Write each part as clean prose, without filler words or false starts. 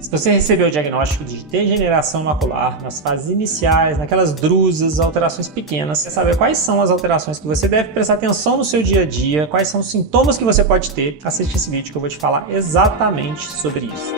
Se você recebeu o diagnóstico de degeneração macular nas fases iniciais, naquelas drusas, alterações pequenas, quer saber quais são as alterações que você deve prestar atenção no seu dia a dia, quais são os sintomas que você pode ter, assiste esse vídeo que eu vou te falar exatamente sobre isso.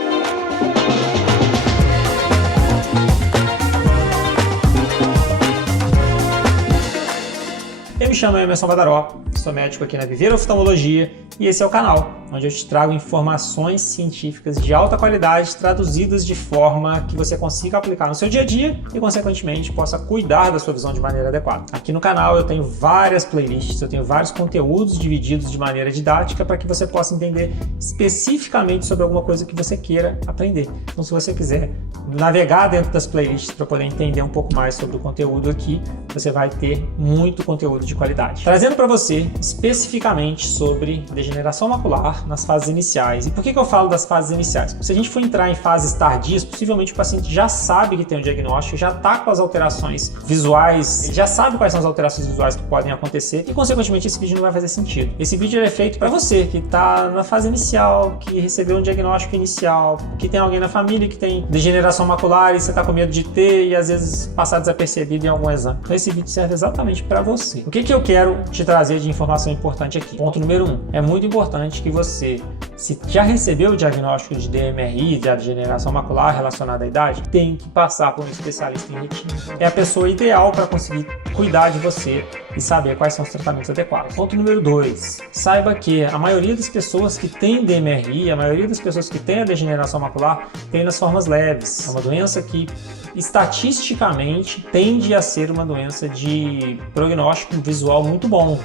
Eu me chamo Emerson Badaró, sou médico aqui na Viver Oftalmologia e esse é o canal onde eu te trago informações científicas de alta qualidade traduzidas de forma que você consiga aplicar no seu dia a dia e, consequentemente, possa cuidar da sua visão de maneira adequada. Aqui no canal eu tenho várias playlists, eu tenho vários conteúdos divididos de maneira didática para que você possa entender especificamente sobre alguma coisa que você queira aprender. Então, se você quiser navegar dentro das playlists para poder entender um pouco mais sobre o conteúdo aqui, você vai ter muito conteúdo de qualidade. Trazendo para você especificamente sobre degeneração macular nas fases iniciais. E por que eu falo das fases iniciais? Porque se a gente for entrar em fases tardias, possivelmente o paciente já sabe que tem um diagnóstico, já está com as alterações visuais, já sabe quais são as alterações visuais que podem acontecer e, consequentemente, esse vídeo não vai fazer sentido. Esse vídeo é feito para você que está na fase inicial, que recebeu um diagnóstico inicial, que tem alguém na família que tem degeneração macular e você está com medo de ter e às vezes passar desapercebido em algum exame. Então esse vídeo serve exatamente para você. O que eu quero te trazer de informação importante aqui? Ponto número 1. É muito importante que você, se já recebeu o diagnóstico de DMRI, de degeneração macular relacionada à idade, tem que passar por um especialista em retina. É a pessoa ideal para conseguir cuidar de você e saber quais são os tratamentos adequados. Ponto número 2. Saiba que a maioria das pessoas que tem DMRI, a maioria das pessoas que tem a degeneração macular, tem nas formas leves. É uma doença que estatisticamente tende a ser uma doença de prognóstico visual muito bom.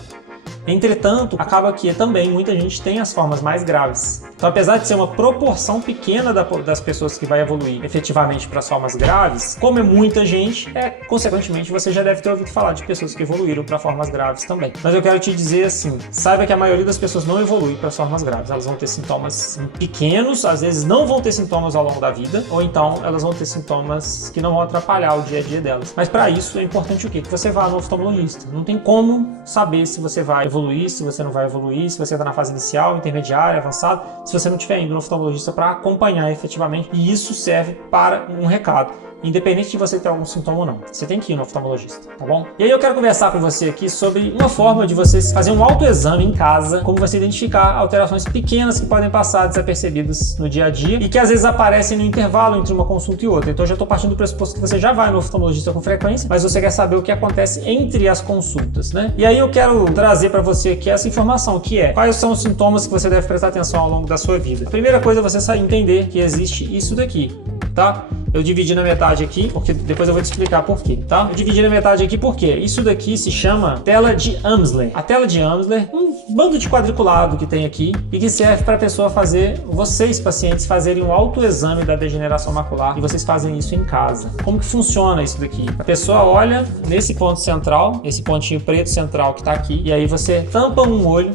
Entretanto, acaba que também muita gente tem as formas mais graves. Então, apesar de ser uma proporção pequena das pessoas que vai evoluir efetivamente para as formas graves, como é muita gente, consequentemente você já deve ter ouvido falar de pessoas que evoluíram para formas graves também. Mas eu quero te dizer assim, saiba que a maioria das pessoas não evolui para as formas graves. Elas vão ter sintomas pequenos, às vezes não vão ter sintomas ao longo da vida, ou então elas vão ter sintomas que não vão atrapalhar o dia a dia delas. Mas para isso é importante o quê? Que você vá no oftalmologista. Não tem como saber se você vai evoluir, se você não vai evoluir, se você está na fase inicial, intermediária, avançada, se você não estiver indo no oftalmologista para acompanhar efetivamente. E isso serve para um recado, independente de você ter algum sintoma ou não. Você tem que ir no oftalmologista, tá bom? E aí eu quero conversar com você aqui sobre uma forma de você fazer um autoexame em casa, como você identificar alterações pequenas que podem passar desapercebidas no dia a dia e que às vezes aparecem no intervalo entre uma consulta e outra. Então eu já estou partindo do pressuposto que você já vai no oftalmologista com frequência, mas você quer saber o que acontece entre as consultas, né? E aí eu quero trazer para você aqui essa informação, que é quais são os sintomas que você deve prestar atenção ao longo da sua vida. A primeira coisa é você entender que existe isso daqui, tá? Eu dividi na metade aqui, porque depois eu vou te explicar por quê, tá? Eu dividi na metade aqui porque isso daqui se chama tela de Amsler. A tela de Amsler, um bando de quadriculado que tem aqui e que serve para a pessoa fazer, vocês pacientes, fazerem um autoexame da degeneração macular e vocês fazem isso em casa. Como que funciona isso daqui? A pessoa olha nesse ponto central, esse pontinho preto central que está aqui, e aí você tampa um olho,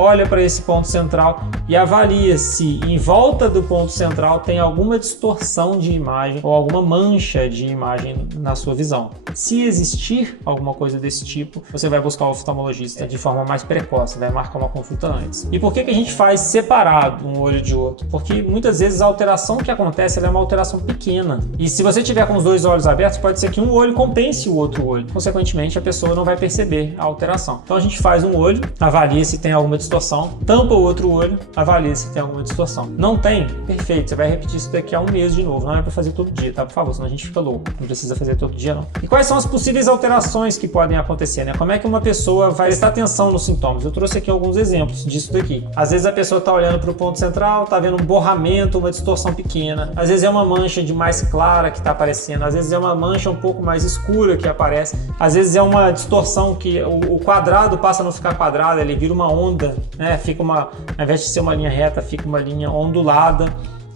olha para esse ponto central e avalia se em volta do ponto central tem alguma distorção de imagem ou alguma mancha de imagem na sua visão. Se existir alguma coisa desse tipo, você vai buscar o oftalmologista de forma mais precoce, vai marcar uma consulta antes. E por que a gente faz separado um olho de outro? Porque muitas vezes a alteração que acontece é uma alteração pequena. E se você tiver com os dois olhos abertos, pode ser que um olho compense o outro olho. Consequentemente, a pessoa não vai perceber a alteração. Então a gente faz um olho, avalia se tem alguma distorção, tampa o outro olho, avalia se tem alguma distorção. Não tem? Perfeito, você vai repetir isso daqui a um mês de novo, não é para fazer todo dia, tá? Por favor, senão a gente fica louco, não precisa fazer todo dia não. E quais são as possíveis alterações que podem acontecer, né? Como é que uma pessoa vai prestar atenção nos sintomas? Eu trouxe aqui alguns exemplos disso daqui. Às vezes a pessoa está olhando para o ponto central, está vendo um borramento, uma distorção pequena, às vezes é uma mancha de mais clara que está aparecendo, às vezes é uma mancha um pouco mais escura que aparece, às vezes é uma distorção que o quadrado passa a não ficar quadrado, ele vira uma onda, né? Fica ao invés de ser uma linha reta, fica uma linha ondulada.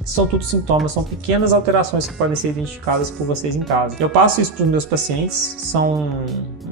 São tudo sintomas, são pequenas alterações que podem ser identificadas por vocês em casa. Eu passo isso para os meus pacientes, são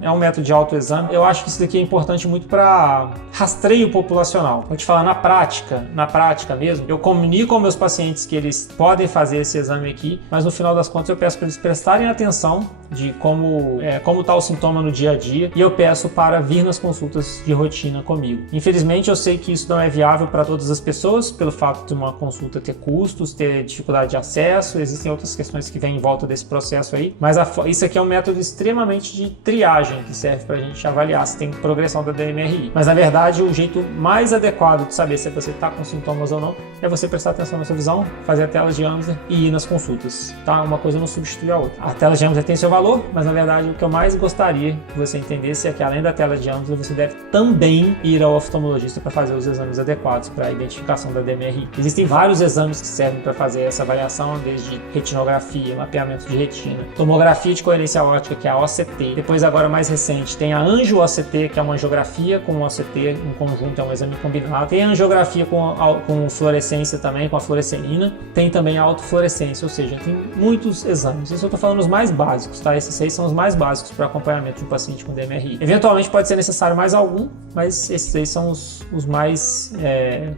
é um método de autoexame. Eu acho que isso daqui é importante muito para rastreio populacional. Vou te falar na prática mesmo, eu comunico aos meus pacientes que eles podem fazer esse exame aqui, mas no final das contas eu peço para eles prestarem atenção de como está o sintoma no dia a dia, e eu peço para vir nas consultas de rotina comigo. Infelizmente eu sei que isso não é viável para todas as pessoas, pelo fato de uma consulta ter custos, ter dificuldade de acesso, existem outras questões que vêm em volta desse processo aí, mas isso aqui é um método extremamente de triagem que serve para a gente avaliar se tem progressão da DMRI. Mas na verdade o jeito mais adequado de saber se você está com sintomas ou não é você prestar atenção na sua visão, fazer a tela de Amsler e ir nas consultas, tá? Uma coisa não substitui a outra. A tela de Amsler tem seu valor, mas na verdade o que eu mais gostaria que você entendesse é que além da tela de Amsler, você deve também ir ao oftalmologista para fazer os exames adequados para a identificação da DMRI. Existem vários exames que servem para fazer essa avaliação, desde retinografia, mapeamento de retina, tomografia de coerência óptica, que é a OCT. Depois, agora mais recente, tem a angio-OCT, que é uma angiografia com OCT em conjunto, é um exame combinado. Tem a angiografia com fluorescência também, com a fluorescerina. Tem também a autofluorescência, ou seja, tem muitos exames. Isso eu estou falando os mais básicos, tá? Esses 6 são os mais básicos para acompanhamento de um paciente com DMRI. Eventualmente pode ser necessário mais algum, mas esses 6 são os mais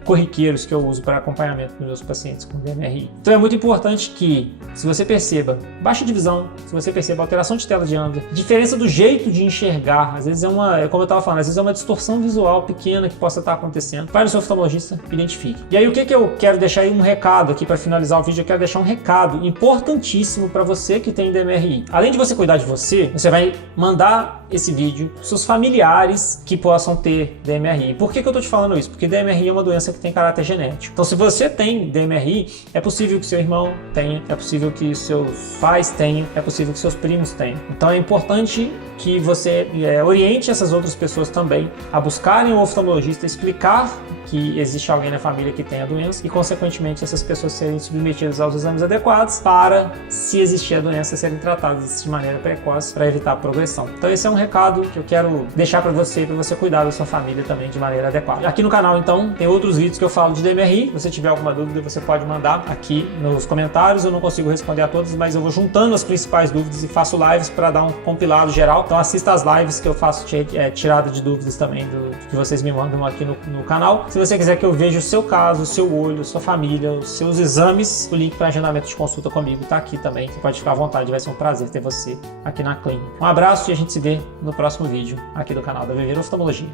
corriqueiros que eu uso para acompanhamento dos meus pacientes com DMRI. Então é muito importante que, se você perceba baixa de visão, se você perceba alteração de tela de Amsler, diferença do jeito de enxergar, às vezes como eu estava falando, às vezes é uma distorção visual pequena que possa estar acontecendo, vai no seu oftalmologista, identifique. E aí o que eu quero deixar aí um recado aqui para finalizar o vídeo, eu quero deixar um recado importantíssimo para você que tem DMRI. Além de você cuidar de você vai mandar esse vídeo para seus familiares que possam ter DMRI. Por que eu estou te falando isso? Porque DMRI é uma doença que tem caráter genético. Então se você tem DMRI, é possível que seu irmão tenha, é possível que seus pais tenham, é possível que seus primos tenham. Então é importante que você oriente essas outras pessoas também a buscarem um oftalmologista, explicar que existe alguém na família que tem a doença e, consequentemente, essas pessoas serem submetidas aos exames adequados para, se existir a doença, serem tratadas de maneira precoce para evitar a progressão. Então esse é um recado que eu quero deixar para você cuidar da sua família também de maneira adequada. Aqui no canal, então, tem outros vídeos que eu falo de DMRI. Se você tiver alguma dúvida, você pode mandar aqui nos comentários. Eu não consigo responder a todas, mas eu vou juntando as principais dúvidas e faço lives para dar um compilado geral. Então assista as lives que eu faço tirada de dúvidas também que vocês me mandam aqui no canal. Se você quiser que eu veja o seu caso, o seu olho, sua família, os seus exames, o link para agendamento de consulta comigo está aqui também. Você pode ficar à vontade, vai ser um prazer ter você aqui na clínica. Um abraço e a gente se vê no próximo vídeo aqui do canal da Viver Oftalmologia.